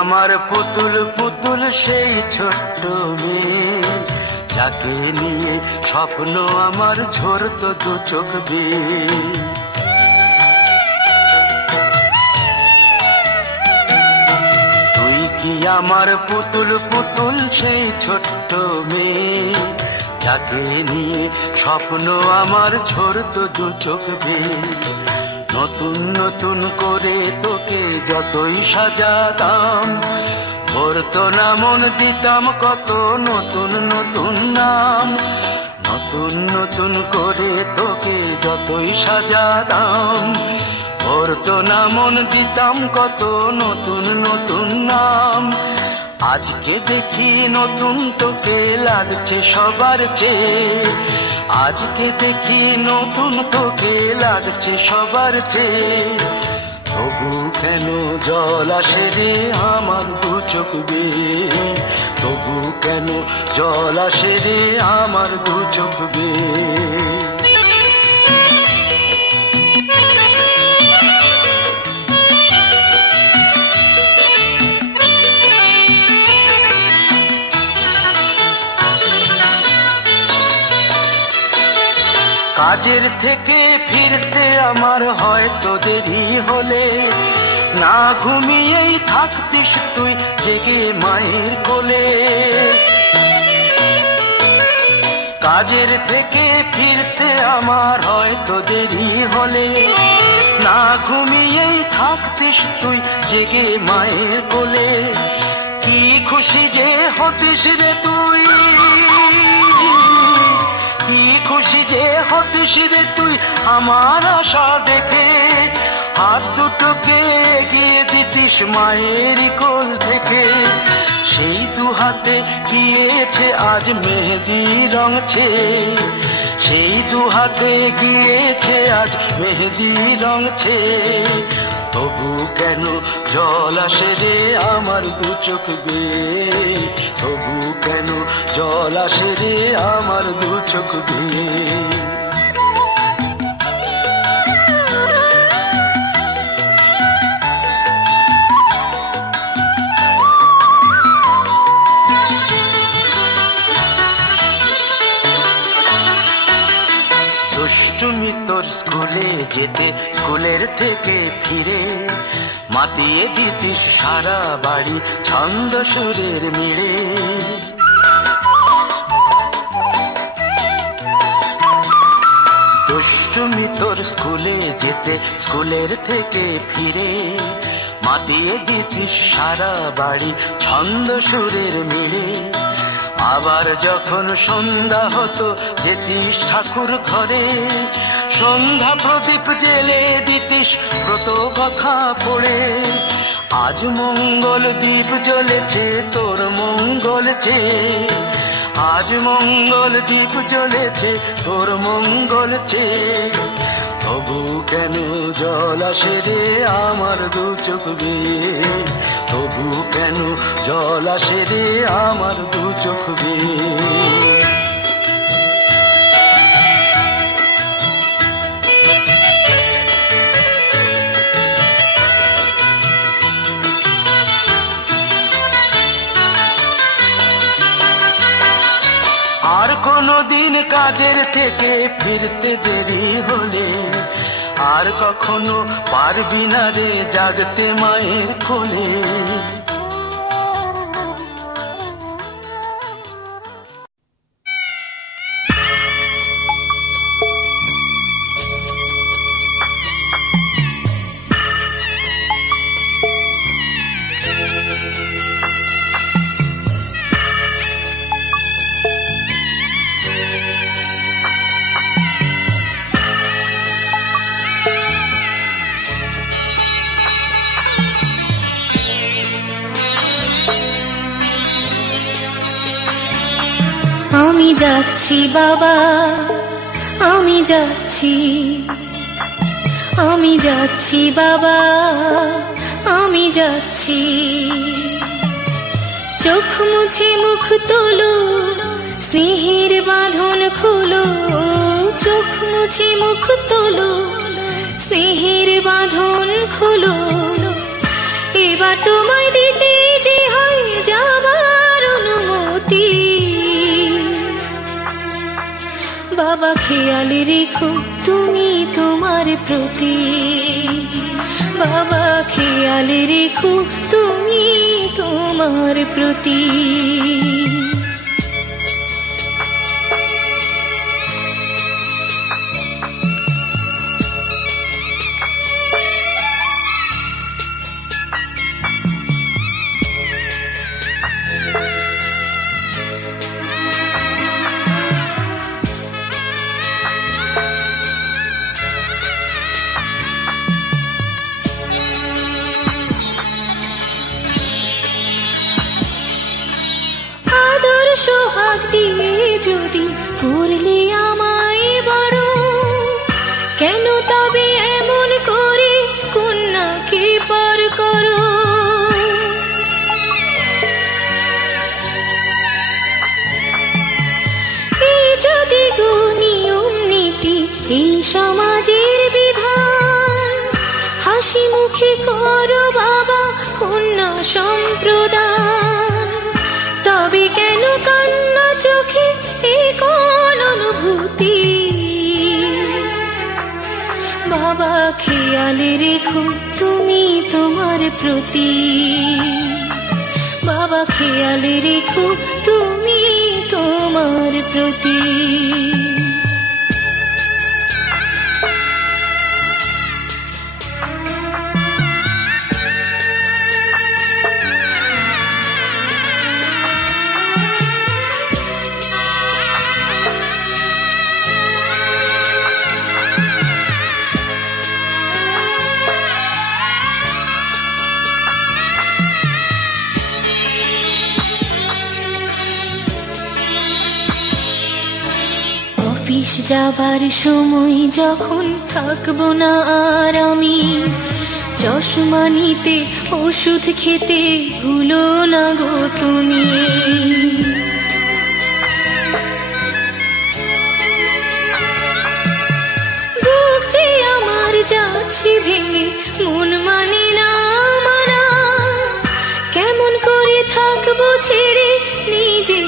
আমার পুতুল পুতুল সেই ছোট্ট মেয়ে, যাকে নিয়ে স্বপ্ন আমার ঝরতো দু চোখ বেয়ে। তুই কি আমার পুতুল পুতুল সেই ছোট্ট মেয়ে, যাকে নিয়ে স্বপ্ন আমার ঝরতো দু চোখ বেয়ে। নতুন নতুন করে তোকে যতই সাজাতাম, ভরতো না মন দিতাম কত নতুন নতুন নাম। নতুন নতুন করে তোকে যতই সাজাতাম, ভরতো না মন দিতাম কত নতুন নতুন নাম। আজকে দেখি নতুন তোকে লাগছে সবার চেয়ে, আজকে দেখি নতুন তোকে লাগছে সবার চেয়ে। তবু কেন জল আসে রে আমার দু চোখ বেয়ে, তবু কেন জল আসে রে আমার দু চোখ বেয়ে। কাজের থেকে ফিরতে আমার হয়তো দেরি হলে, না ঘুমিয়েই থাকতিস তুই জেগে মায়ের কোলে। কাজের থেকে ফিরতে আমার হয়তো দেরি হলে, না ঘুমিয়েই থাকতিস তুই জেগে মায়ের কোলে। কি খুশি যে হতিস রে তুই, কি খুশি যে হতিস রে তুই আমার আশা দেখে। হাত দুটোকে এগিয়ে দিতিস মায়ের কোল থেকে, সেই দু হাতে গিয়েছে আজ মেহেদি রঙছে, সেই দু হাতে গিয়েছে আজ মেহেদি রঙছে। তবু কেন জল আসে রে আমার দু চোখ বেয়ে, তবু কেন জল আসে রে আমার দু চোখ বেয়ে। দুষ্টুমি তোর স্কুলে যেতে, স্কুলের থেকে ফিরে মাতিয়ে দিতিস সারা বাড়ি ছন্দ সুরের মিড়ে। দুষ্টুমি তোর স্কুলে যেতে, স্কুলের থেকে ফিরে মাতিয়ে দিতিস সারা বাড়ি ছন্দ সুরের মিড়ে। আবার যখন সন্ধ্যা হতো যেতিস ঠাকুর ঘরে, সন্ধ্যা প্রদীপ জেলে দিতিস ব্রত কথা পড়ে। আজ মঙ্গল দ্বীপ জ্বলেছে তোর মঙ্গল চেয়ে, আজ মঙ্গল দ্বীপ জ্বলেছে তোর মঙ্গল চেয়ে। তবু কেন জল আসে রে আমার দু চোখ বেয়ে, তবু কেন জল আসে রে আমার দু চোখ বেয়ে। আর কোনদিন কাজের থেকে ফিরতে দেরি হলে, আর কখনো পারবি না রে জাগতে মায়ের কোলে। আমি যাচ্ছি বাবা, আমি যাচ্ছি, আমি যাচ্ছি বাবা, আমি যাচ্ছি। চোখ মুছে মুখ তোলো, স্নেহের বাঁধন খুলো। চোখ মুছে মুখ তোলো, স্নেহের বাঁধন খুলো। এবার তোমায় দিতে বাবা খেয়াল রেখো তুমি তোমার প্রতি, বাবা খেয়াল রেখো তুমি তোমার প্রতি। সোহাগ দিয়ে যদি করলে আমায় বড়, কেন তবে এমন করে কন্যাকে পর করো? এই যদি গো নিয়ম নীতি এই সমাজের বিধান, হাসি মুখে করো বাবা কন্যা সম্প্রদান, তবে কেন কান্না চোখে এই কোন অনুভূতি? বাবা খেয়াল রেখো তুমি তোমার প্রতি, বাবা খেয়াল রেখো তুমি তোমার প্রতি। অফিস যাবার সময় যখন থাকবো না আর আমি, চশমা নিতে ওষুধ খেতে ভুলো না গো তুমি। বুক যে আমার যাচ্ছে ভেঙে মন মানে না মানা, কেমন করে থাকবো ছেড়ে নিজে